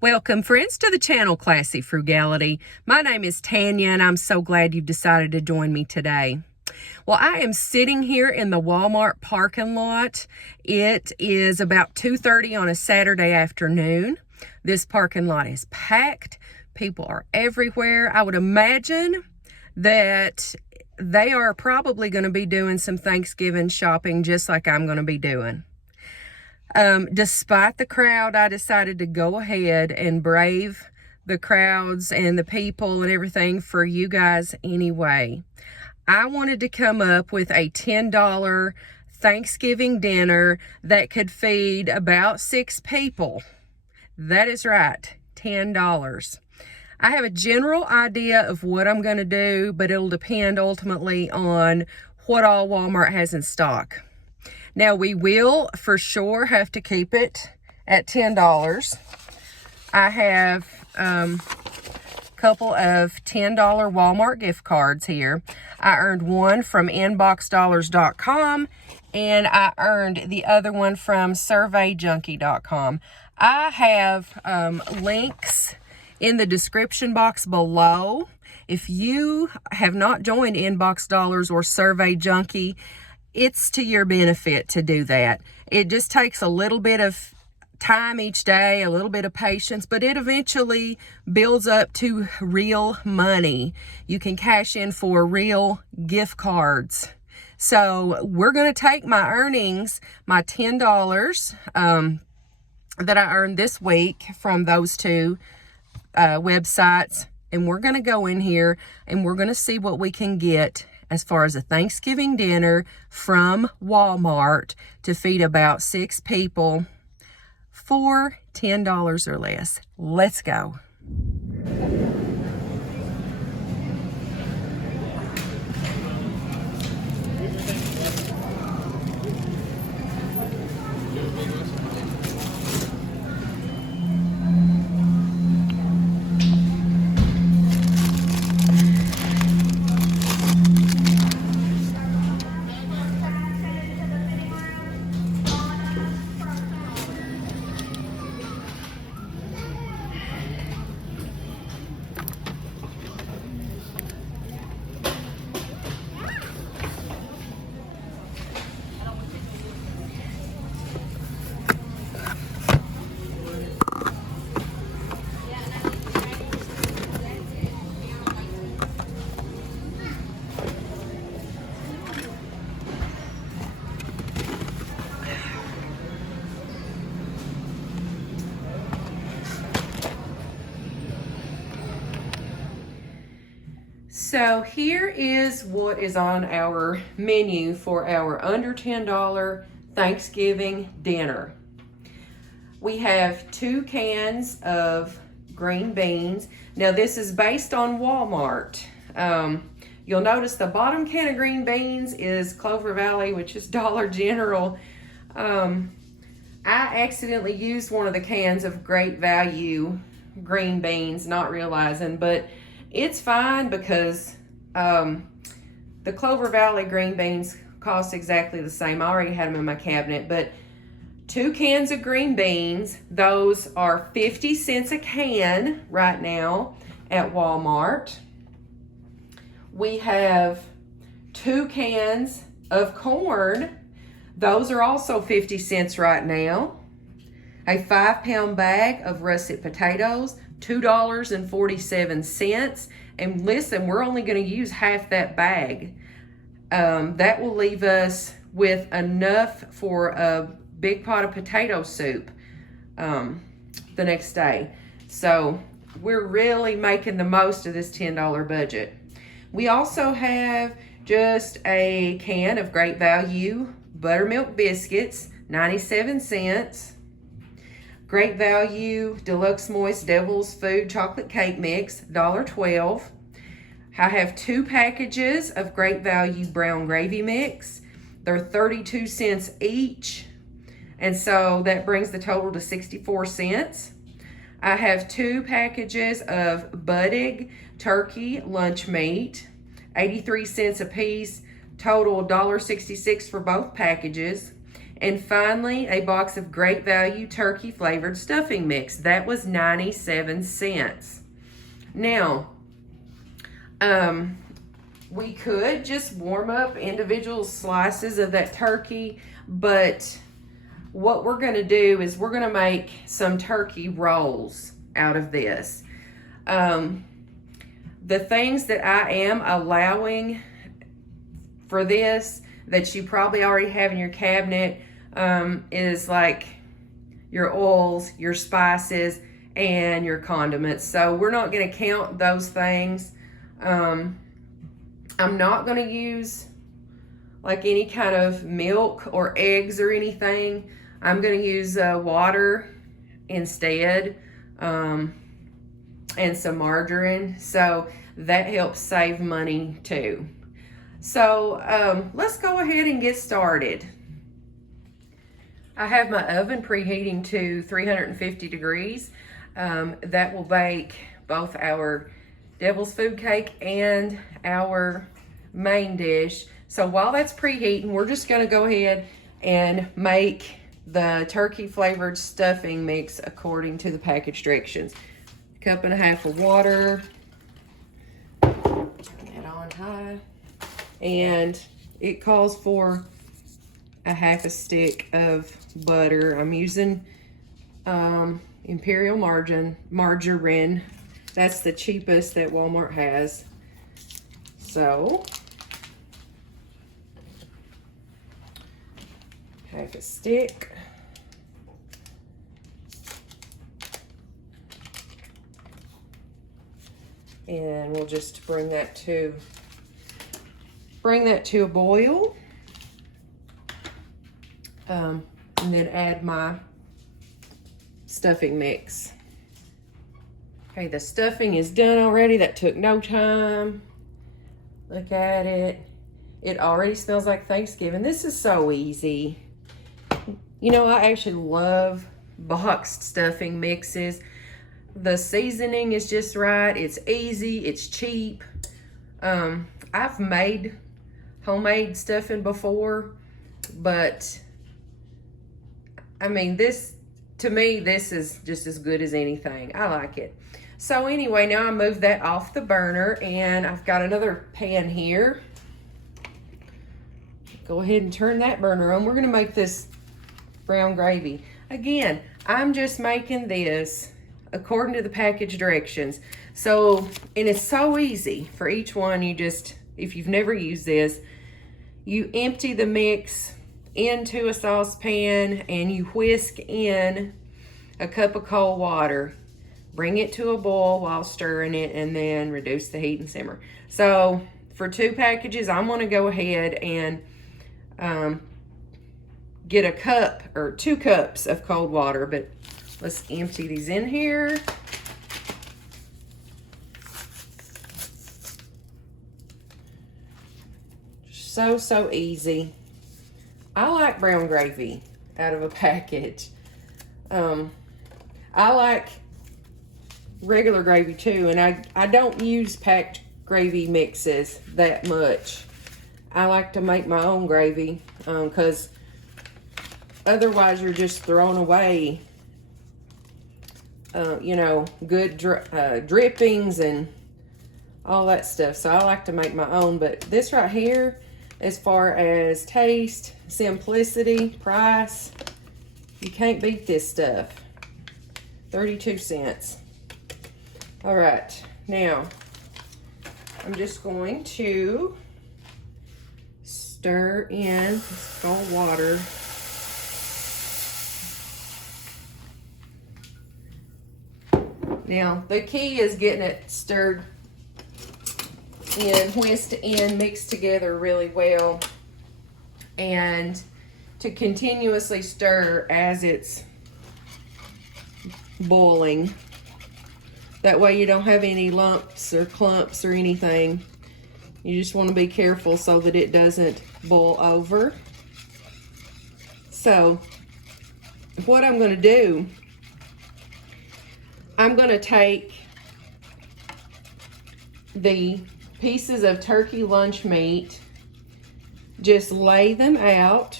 Welcome, friends, to the channel Classy Frugality. My name is Tanya, and I'm so glad you've decided to join me today. Well, I am sitting here in the Walmart parking lot. It is about 2:30 on a Saturday afternoon. This parking lot is packed. People are everywhere. I would imagine that they are probably going to be doing some Thanksgiving shopping just like I'm going to be doing. Despite the crowd, I decided to go ahead and brave the crowds and the people and everything for you guys anyway. I wanted to come up with a $10 Thanksgiving dinner that could feed about 6 people. That is right, $10. I have a general idea of what I'm going to do, but it'll depend ultimately on what all Walmart has in stock. Now, we will for sure have to keep it at $10. I have a couple of $10 Walmart gift cards here. I earned one from inboxdollars.com and I earned the other one from surveyjunkie.com. I have links in the description box below. If you have not joined Inbox Dollars or Survey Junkie, it's to your benefit to do that. It just takes a little bit of time each day, a little bit of patience, but it eventually builds up to real money. You can cash in for real gift cards. So we're going to take my earnings, my $10 that I earned this week from those two websites, and we're going to go in here and we're going to see what we can get as far as a Thanksgiving dinner from Walmart to feed about 6 people for $10 or less. Let's go. So here is what is on our menu for our under $10 Thanksgiving dinner. We have 2 cans of green beans. Now this is based on Walmart. You'll notice the bottom can of green beans is Clover Valley, which is Dollar General. I accidentally used one of the cans of Great Value green beans, not realizing, but it's fine because the Clover Valley green beans cost exactly the same. I already had them in my cabinet, but 2 cans of green beans, those are 50 cents a can right now at Walmart. We have 2 cans of corn. Those are also 50 cents right now. A 5-pound bag of russet potatoes, $2.47. And listen, we're only going to use half that bag. That will leave us with enough for a big pot of potato soup the next day. So we're really making the most of this $10 budget. We also have just a can of Great Value Buttermilk biscuits, 97 cents. Great Value Deluxe Moist Devil's Food Chocolate Cake Mix, $1.12. I have 2 packages of Great Value Brown Gravy Mix. They're 32 cents each. And so that brings the total to 64 cents. I have 2 packages of Buddig Turkey Lunchmeat, 83 cents a piece, total $1.66 for both packages. And finally, a box of great value turkey flavored stuffing mix. That was 97 cents. Now, we could just warm up individual slices of that turkey, but what we're going to do is we're going to make some turkey rolls out of this. The things that I am allowing for this that you probably already have in your cabinet is like your oils, your spices, and your condiments. So we're not going to count those things. I'm not going to use like any kind of milk or eggs or anything. I'm going to use water instead, and some margarine. So that helps save money too. So let's go ahead and get started. I have my oven preheating to 350 degrees. That will bake both our devil's food cake and our main dish. So while that's preheating, we're just going to go ahead and make the turkey flavored stuffing mix according to the package directions. 1.5 cups of water. Turn that on high. And it calls for 1/2 stick of butter. I'm using Imperial margarine. That's the cheapest that Walmart has. So 1/2 stick. And we'll just bring that to a boil. And then add my stuffing mix. Okay, the stuffing is done already. That took no time. Look at it. It already smells like Thanksgiving. This is so easy. You know, I actually love boxed stuffing mixes. The seasoning is just right. It's easy. It's cheap. I've made homemade stuffing before, but I mean, to me, this is just as good as anything. I like it. So anyway, now I moved that off the burner, and I've got another pan here. Go ahead and turn that burner on. We're going to make this brown gravy. Again, I'm just making this according to the package directions. So, and it's so easy for each one. You just, if you've never used this, you empty the mix into a saucepan and you whisk in a cup of cold water. Bring it to a boil while stirring it, and then reduce the heat and simmer. So for 2 packages, I'm going to go ahead and get a cup or 2 cups of cold water, but let's empty these in here. So easy. I like brown gravy out of a package. I like regular gravy too, and I don't use packed gravy mixes that much. I like to make my own gravy because otherwise you're just throwing away you know, good drippings and all that stuff. So I like to make my own, but this right here, as far as taste, simplicity, price, you can't beat this stuff. 32 cents. All right, now I'm just going to stir in this cold water. Now, the key is getting it stirred in, whisked in, mixed together really well, and to continuously stir as it's boiling. That way you don't have any lumps or clumps or anything. You just want to be careful so that it doesn't boil over. So, what I'm going to do, I'm going to take the pieces of turkey lunch meat, just lay them out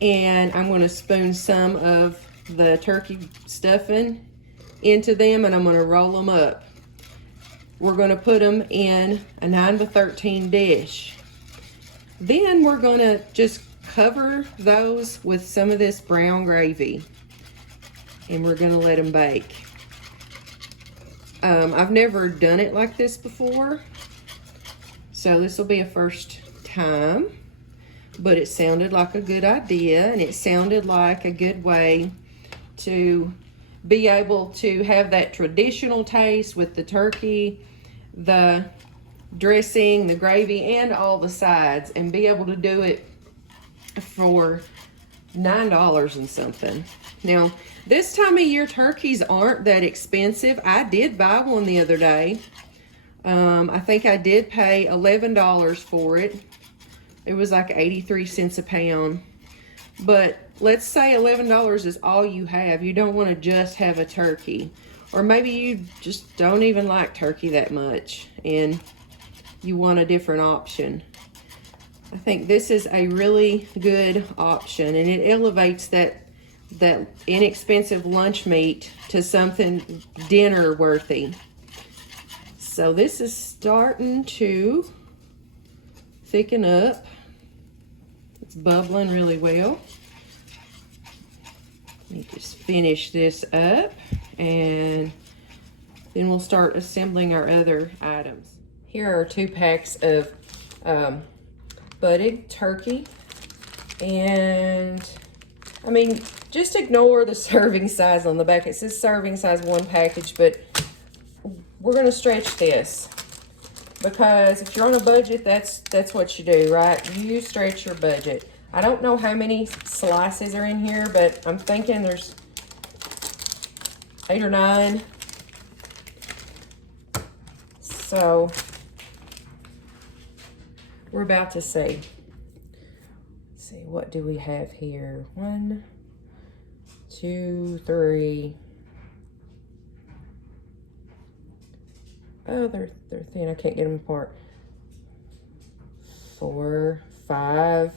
And I'm going to spoon some of the turkey stuffing into them, and I'm going to roll them up. We're going to put them in a 9x13 dish. Then we're going to just cover those with some of this brown gravy, and we're going to let them bake. I've never done it like this before, so this will be a first time, but it sounded like a good idea, and it sounded like a good way to be able to have that traditional taste with the turkey, the dressing, the gravy, and all the sides, and be able to do it for $9 and something. Now, this time of year, turkeys aren't that expensive. I did buy one the other day. I think I did pay $11 for it. It was like 83 cents a pound. But let's say $11 is all you have. You don't want to just have a turkey. Or maybe you just don't even like turkey that much and you want a different option. I think this is a really good option, and it elevates that inexpensive lunch meat to something dinner worthy. So this is starting to thicken up. It's bubbling really well. Let me just finish this up, and then we'll start assembling our other items. Here are 2 packs of Buddig turkey, and I mean, just ignore the serving size on the back. It says serving size 1 package, but we're going to stretch this because if you're on a budget, that's what you do, right? You stretch your budget. I don't know how many slices are in here, but I'm thinking there's 8 or 9. So we're about to see. Let's see, what do we have here? 1, 2, 3. Oh, they're thin. I can't get them apart. 4, 5,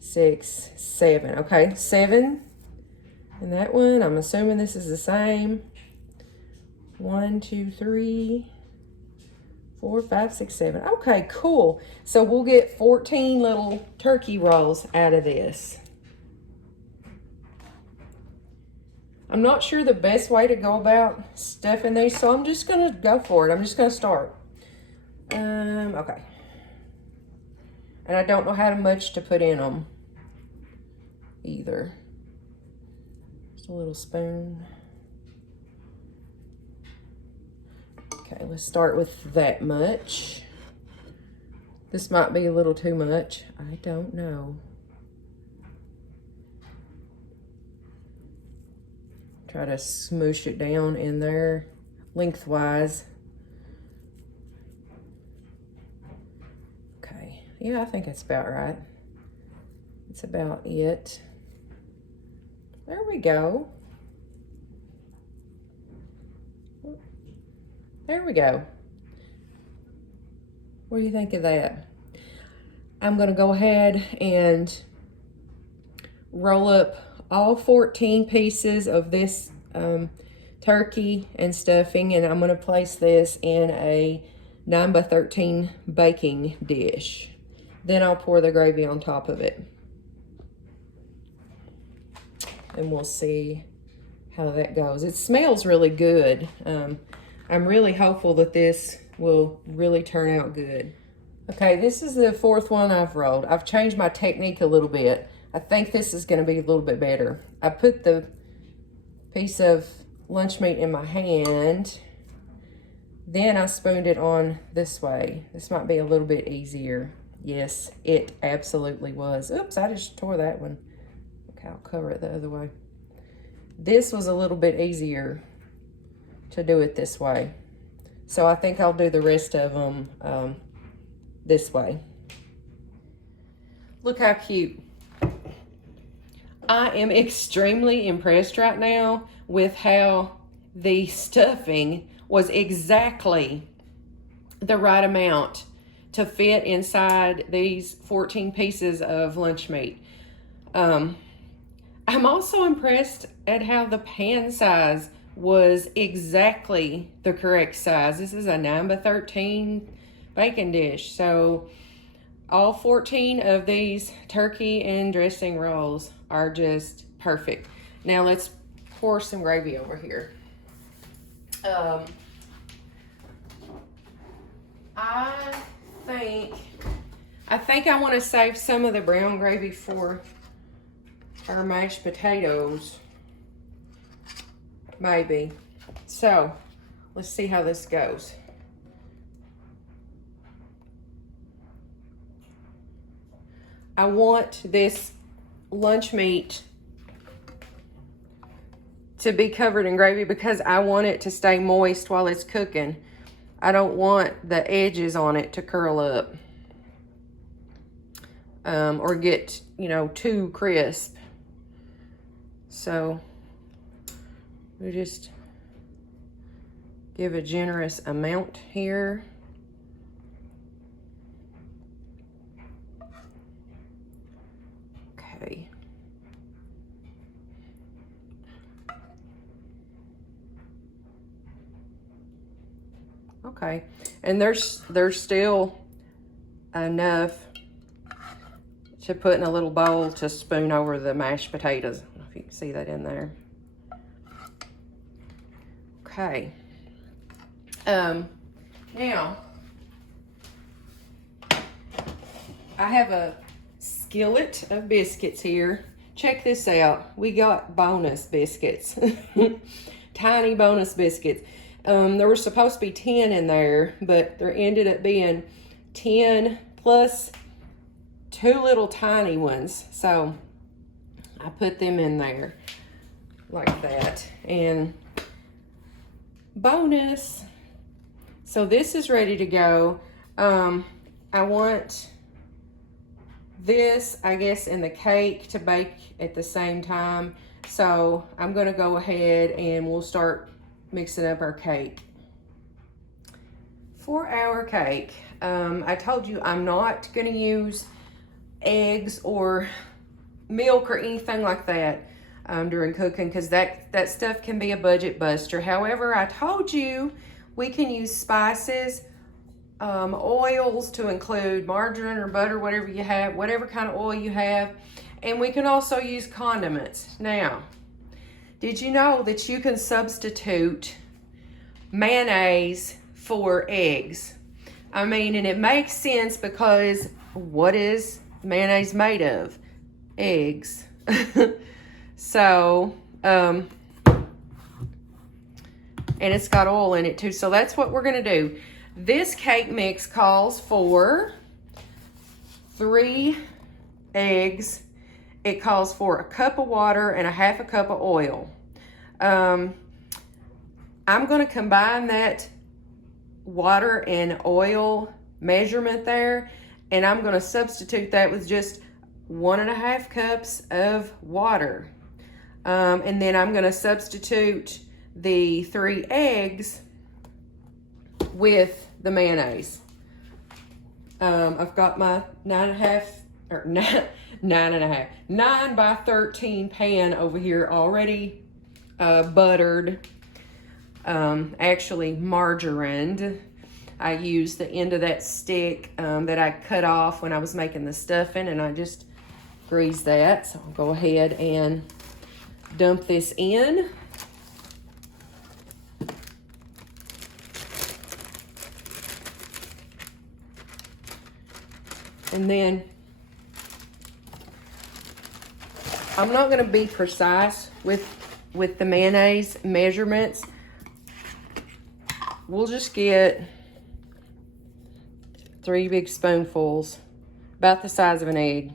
6, 7. Okay, 7. And that one, I'm assuming this is the same. 1, 2, 3, 4, 5, 6, 7. Okay, cool. So we'll get 14 little turkey rolls out of this. I'm not sure the best way to go about stuffing these, so I'm just gonna go for it. I'm just gonna start. Okay. And I don't know how much to put in them either. Just a little spoon. Okay, let's start with that much. This might be a little too much. I don't know. Try to smoosh it down in there lengthwise. Okay, yeah, I think that's about right. That's about it. There we go. There we go. What do you think of that? I'm gonna go ahead and roll up all 14 pieces of this turkey and stuffing, and I'm gonna place this in a 9x13 baking dish. Then I'll pour the gravy on top of it. And we'll see how that goes. It smells really good. I'm really hopeful that this will really turn out good. Okay, this is the 4th one I've rolled. I've changed my technique a little bit. I think this is gonna be a little bit better. I put the piece of lunch meat in my hand, then I spooned it on this way. This might be a little bit easier. Yes, it absolutely was. Oops, I just tore that one. Okay, I'll cover it the other way. This was a little bit easier to do it this way. So I think I'll do the rest of them this way. Look how cute. I am extremely impressed right now with how the stuffing was exactly the right amount to fit inside these 14 pieces of lunch meat. I'm also impressed at how the pan size was exactly the correct size. This is a 9x13 baking dish. So all 14 of these turkey and dressing rolls are just perfect. Now let's pour some gravy over here. I think I want to save some of the brown gravy for our mashed potatoes. Maybe. So, let's see how this goes. I want this lunch meat to be covered in gravy because I want it to stay moist while it's cooking. I don't want the edges on it to curl up or get, you know, too crisp. So we just give a generous amount here. Okay. Okay, and there's still enough to put in a little bowl to spoon over the mashed potatoes. I don't know if you can see that in there. Okay. Now, I have a skillet of biscuits here. Check this out. We got bonus biscuits. Tiny bonus biscuits. There were supposed to be 10 in there, but there ended up being 10 plus 2 little tiny ones. So I put them in there like that. And bonus. So this is ready to go. I want this, I guess, in the cake to bake at the same time. So I'm going to go ahead and we'll start mixing up our cake. For our cake, I told you I'm not going to use eggs or milk or anything like that during cooking because that stuff can be a budget buster. However, I told you we can use spices, oils to include margarine or butter, whatever you have, whatever kind of oil you have, and we can also use condiments. Now, did you know that you can substitute mayonnaise for eggs? I mean, and it makes sense because what is mayonnaise made of? Eggs. So, and it's got oil in it too. So that's what we're gonna do. This cake mix calls for 3 eggs. It calls for a cup of water and a half a cup of oil. I'm going to combine that water and oil measurement there, and I'm going to substitute that with just 1.5 cups of water. And then I'm going to substitute the 3 eggs with the mayonnaise. I've got my 9 by 13 pan over here already buttered, actually margarined. I used the end of that stick that I cut off when I was making the stuffing, and I just greased that. So I'll go ahead and dump this in. And then I'm not going to be precise with the mayonnaise measurements. We'll just get 3 big spoonfuls, about the size of an egg.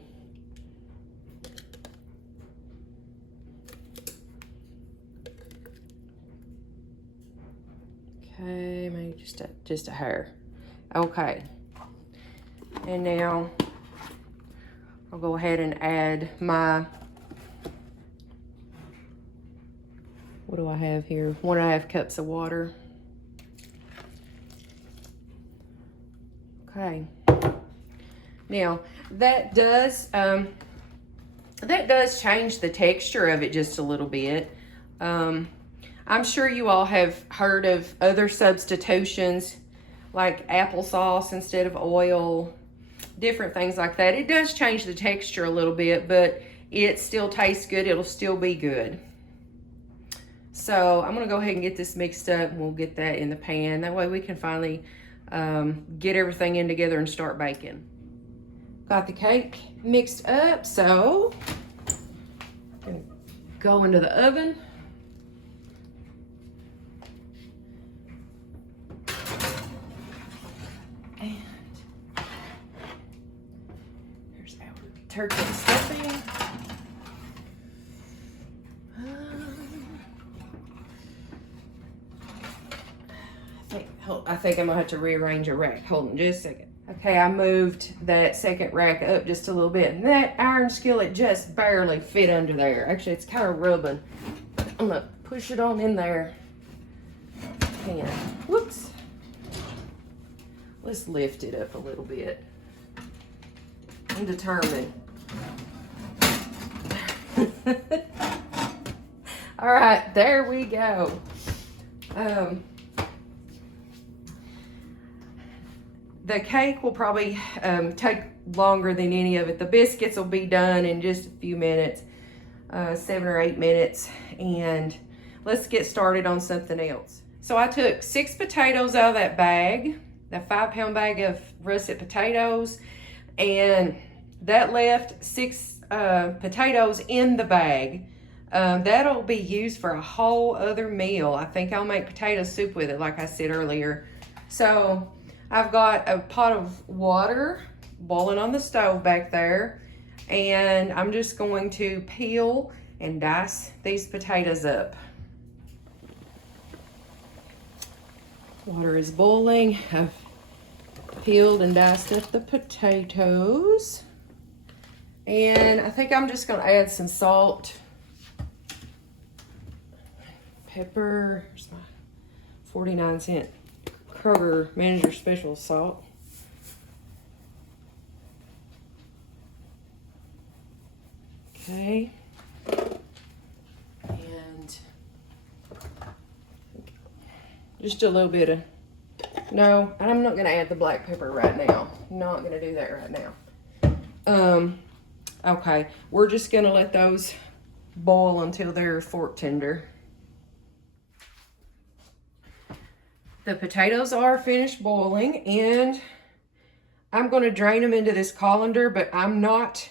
Okay, maybe just a hair. Okay. And now I'll go ahead and add my, what do I have here? 1.5 cups of water. Okay. Now, that does change the texture of it just a little bit. I'm sure you all have heard of other substitutions like applesauce instead of oil, different things like that. It does change the texture a little bit, but it still tastes good. It'll still be good. So I'm gonna go ahead and get this mixed up, and we'll get that in the pan. That way we can finally get everything in together and start baking. Got the cake mixed up, so I'm gonna go into the oven. And here's our turkey stuffing. I think I'm gonna have to rearrange a rack. Hold on just a second. Okay, I moved that second rack up just a little bit, and that iron skillet just barely fit under there. Actually, it's kind of rubbing. I'm gonna push it on in there. And whoops. Let's lift it up a little bit. I'm determined. All right, there we go. The cake will probably take longer than any of it. The biscuits will be done in just a few minutes, 7 or 8 minutes. And let's get started on something else. So I took 6 potatoes out of that bag, that 5-pound bag of russet potatoes, and that left 6 potatoes in the bag. That'll be used for a whole other meal. I think I'll make potato soup with it, like I said earlier. So I've got a pot of water boiling on the stove back there, and I'm just going to peel and dice these potatoes up. Water is boiling. I've peeled and diced up the potatoes, and I think I'm just going to add some salt, pepper. Here's my 49-cent Kroger Manager Special salt. Okay. And just a little bit of, no, I'm not going to add the black pepper right now. Not going to do that right now. Okay, we're just going to let those boil until they're fork tender. The potatoes are finished boiling, and I'm going to drain them into this colander, but I'm not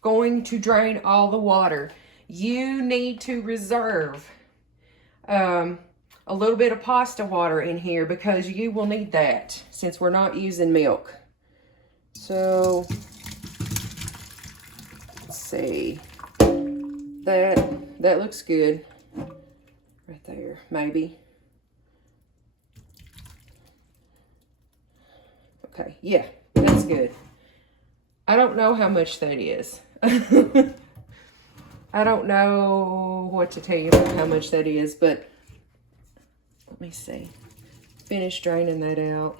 going to drain all the water. You need to reserve a little bit of pasta water in here because you will need that since we're not using milk. So let's see. That looks good right there, maybe. Okay, yeah, that's good. I don't know how much that is. I don't know what to tell you about how much that is, but let me see. Finish draining that out.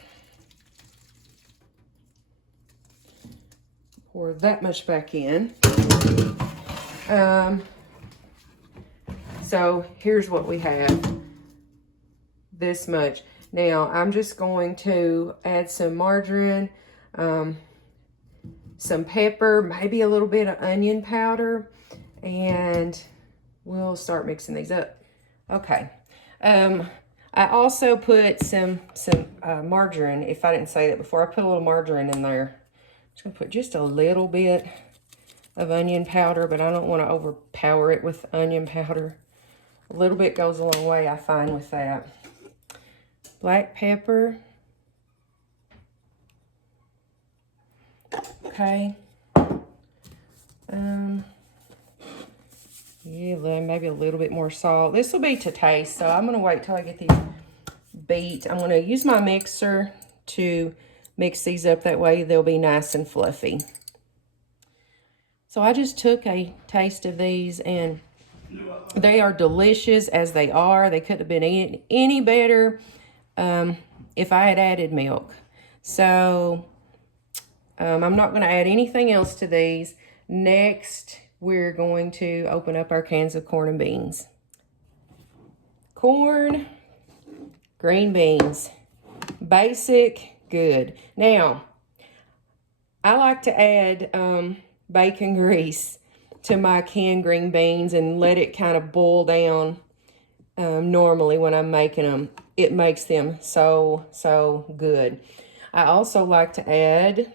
Pour that much back in. So here's what we have. This much. Now, I'm just going to add some margarine, some pepper, maybe a little bit of onion powder, and we'll start mixing these up. Okay. I also put some margarine, if I didn't say that before. I put a little margarine in there. I'm just going to put just a little bit of onion powder, but I don't want to overpower it with onion powder. A little bit goes a long way, I find, with that. Black pepper. Okay. Yeah, maybe a little bit more salt. This will be to taste, so I'm going to wait till I get these beat. I'm going to use my mixer to mix these up. That way they'll be nice and fluffy. So I just took a taste of these, and they are delicious as they are. They couldn't have been any better if I had added milk. So I'm not going to add anything else to these. Next, we're going to open up our cans of corn and beans. Corn, green beans, basic, good. Now, I like to add bacon grease to my canned green beans and let it kind of boil down. Normally when I'm making them, it makes them so good. I also like to add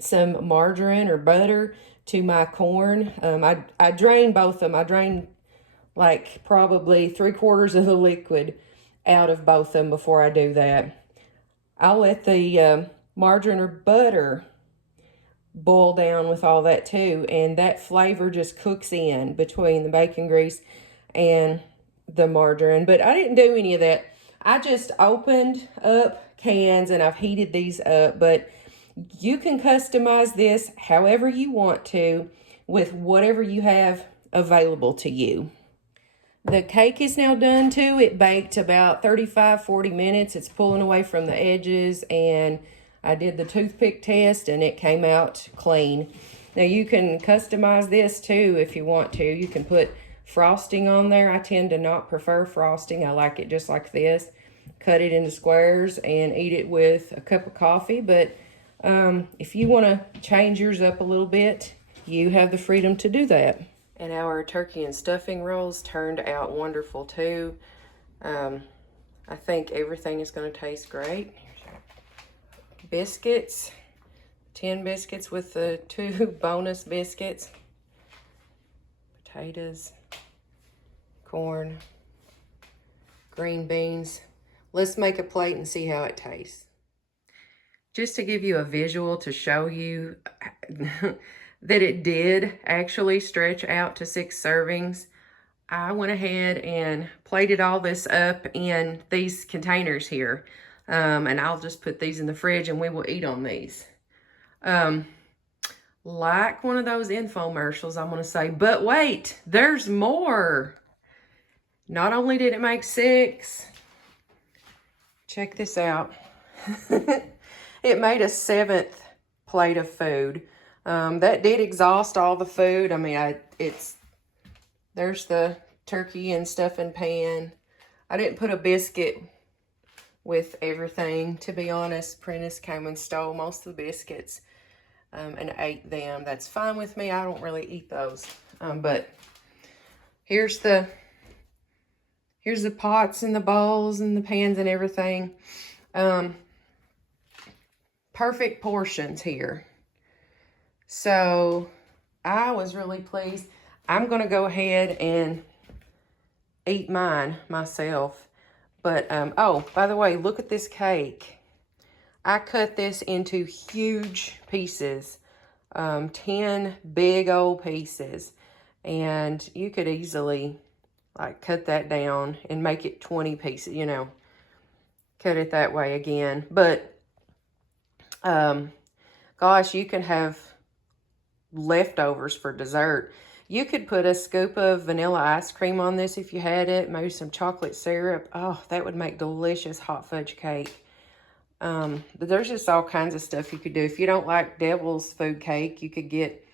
some margarine or butter to my corn. I drain both of them. I drain like probably 3/4 of the liquid out of both of them before I do that. I'll let the margarine or butter boil down with all that too, and that flavor just cooks in between the bacon grease and the margarine. But I didn't do any of that. I just opened up cans and I've heated these up, but you can customize this however you want to with whatever you have available to you. The cake is now done too. It baked about 35-40 minutes. It's pulling away from the edges, and I did the toothpick test and it came out clean. Now you can customize this too if you want to. You can put frosting on there. I tend to not prefer frosting. I like it just like this. Cut it into squares and eat it with a cup of coffee. But if you want to change yours up a little bit, you have the freedom to do that. And our turkey and stuffing rolls turned out wonderful too. I think everything is going to taste great. Biscuits, 10 biscuits with the 2 bonus biscuits. Potatoes, corn, green beans. Let's make a plate and see how it tastes. Just to give you a visual to show you that it did actually stretch out to 6 servings, I went ahead and plated all this up in these containers here. And I'll just put these in the fridge and we will eat on these. Like one of those infomercials, I'm going to say, but wait, there's more. Not only did it make 6, check this out. It made a 7th plate of food. That did exhaust all the food. I mean, there's the turkey and stuffing pan. I didn't put a biscuit with everything, to be honest. Prentice came and stole most of the biscuits and ate them. That's fine with me. I don't really eat those. But here's the pots and the bowls and the pans and everything. Perfect portions here. So I was really pleased. I'm going to go ahead and eat mine myself. But, oh, by the way, look at this cake. I cut this into huge pieces, 10 big old pieces. And you could easily, like, cut that down and make it 20 pieces, you know. Cut it that way again. But, gosh, you can have leftovers for dessert. You could put a scoop of vanilla ice cream on this if you had it. Maybe some chocolate syrup. Oh, that would make delicious hot fudge cake. But there's just all kinds of stuff you could do. If you don't like devil's food cake, you could get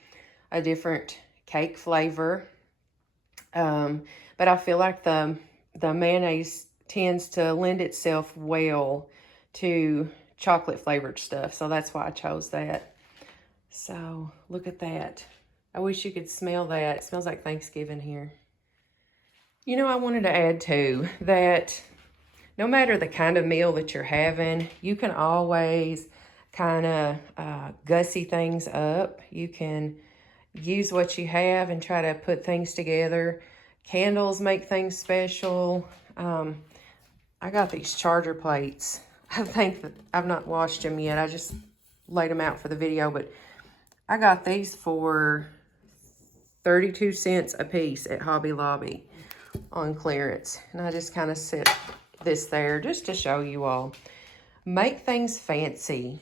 a different cake flavor. But I feel like the mayonnaise tends to lend itself well to chocolate flavored stuff. So that's why I chose that. So look at that. I wish you could smell that. It smells like Thanksgiving here. You know, I wanted to add too that no matter the kind of meal that you're having, you can always kind of gussy things up. You can use what you have and try to put things together. Candles make things special. I got these charger plates. I think that I've not washed them yet. I just laid them out for the video, but I got these for 32 cents a piece at Hobby Lobby on clearance. And I just kind of set this there just to show you all. Make things fancy.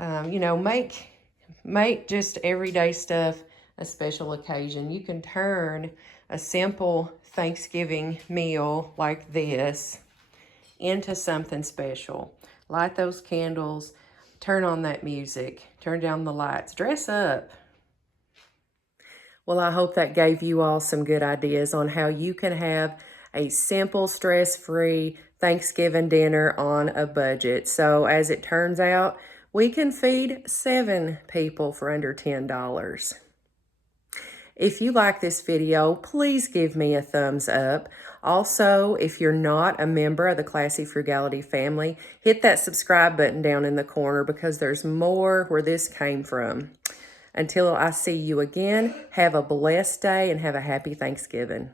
You know, make just everyday stuff a special occasion. You can turn a simple Thanksgiving meal like this into something special. Light those candles. Turn on that music. Turn down the lights. Dress up. Well, I hope that gave you all some good ideas on how you can have a simple, stress-free Thanksgiving dinner on a budget. So as it turns out, we can feed 7 people for under $10. If you like this video, please give me a thumbs up. Also, if you're not a member of the Classy Frugality family, hit that subscribe button down in the corner because there's more where this came from. Until I see you again, have a blessed day and have a happy Thanksgiving.